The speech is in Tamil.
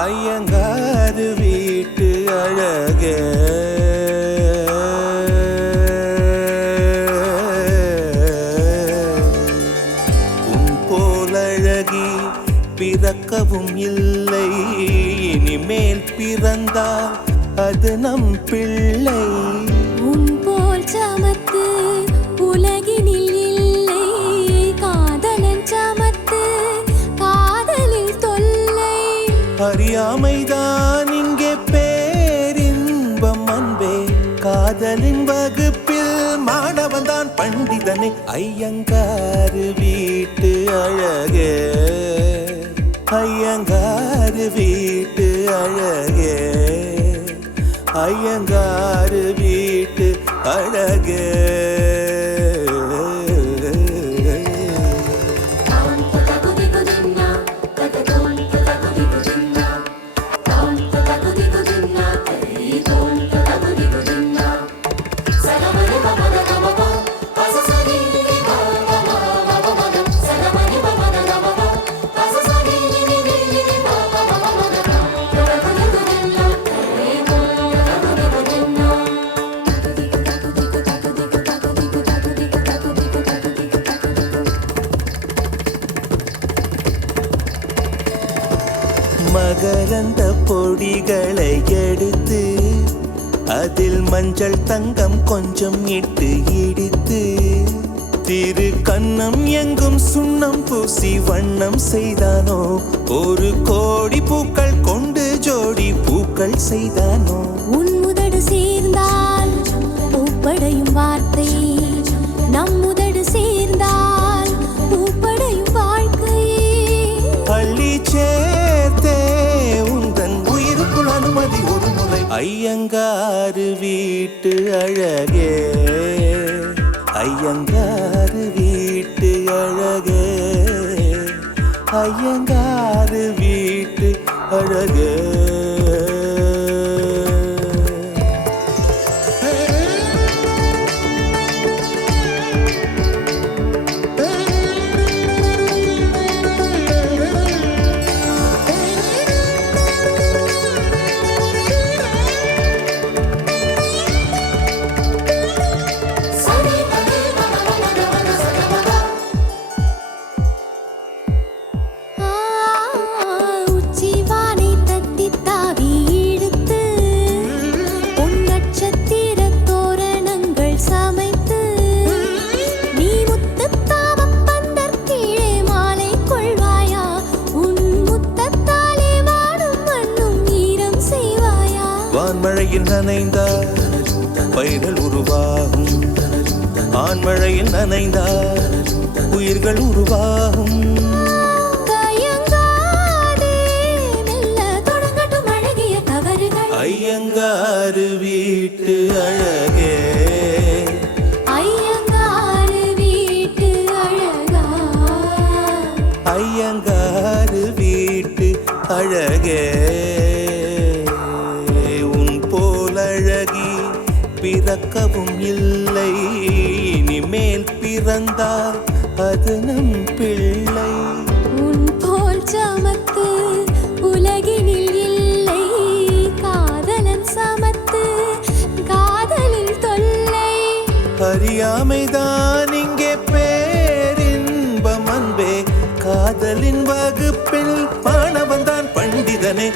ஐயங்காறு வீட்டு அழகே உன் போலழகி பிறக்கவும் இல்லை, இனிமேல் பிறந்தால் அது நம் பிள்ளை. உன் போல் சமத்து உலகினில் இல்லை, காதலன் சமத்து காதலில் தொல்லை. அறியாமைதான் இங்கே பேரின்பம் அன்பே, காதலின் வகுப்பில் மாணவன் தான் பண்டிதனே. ஐயங்காறு வீட்டு அழகே, ஐயங்காறு வீட்டு அழகே, ஐயங்காறு வீட்டு அழகே. மகரந்த பொடிகளை எடுத்து அதில் மஞ்சள் தங்கம் கொஞ்சம் இட்டு இடித்து திரு கண்ணம் எங்கும் சுண்ணம் பூசி வண்ணம் செய்தானோ, ஒரு கோடி பூக்கள் கொண்டு ஜோடி பூக்கள் செய்தானோ. உன் முதடு சேர்ந்தால் பூப்படையும் வார்த்தை, நம் முதடு சேர்ந்தால் பூப்படையும் வாழ்க்கை. பள்ளி சேர்த்தே உந்தன் உயிருக்குள் அனுமதி ஒரு முறை. ஐயங்காறு வீட்டு அழகே, ஐயங்காறு வீட்டு அழகே, ஐயங்காறு வீட்டு அழகே. வான்மழையில் நனைந்தால் பயிர்கள் உருவாகும், ஆண்மழையில் நனைந்தால் உயிர்கள் உருவாகும். ஐயங்காறு வீட்டு அழகே, ஐயங்காறு வீட்டு அழகா, ஐயங்காறு வீட்டு அழகே. உன் போலழகி பிறக்கவும் இல்லை, இனிமேல் பிறந்தால் அது நம் பிள்ளை. உன் போல் சமத்து உலகினில் இல்லை, காதலன் சமத்து காதலில் தொல்லை. அறியாமைதான் இங்கே பேரின்பம் அன்பே, காதலின் வகுப்பில் மாணவன் தான் பண்டிதனே.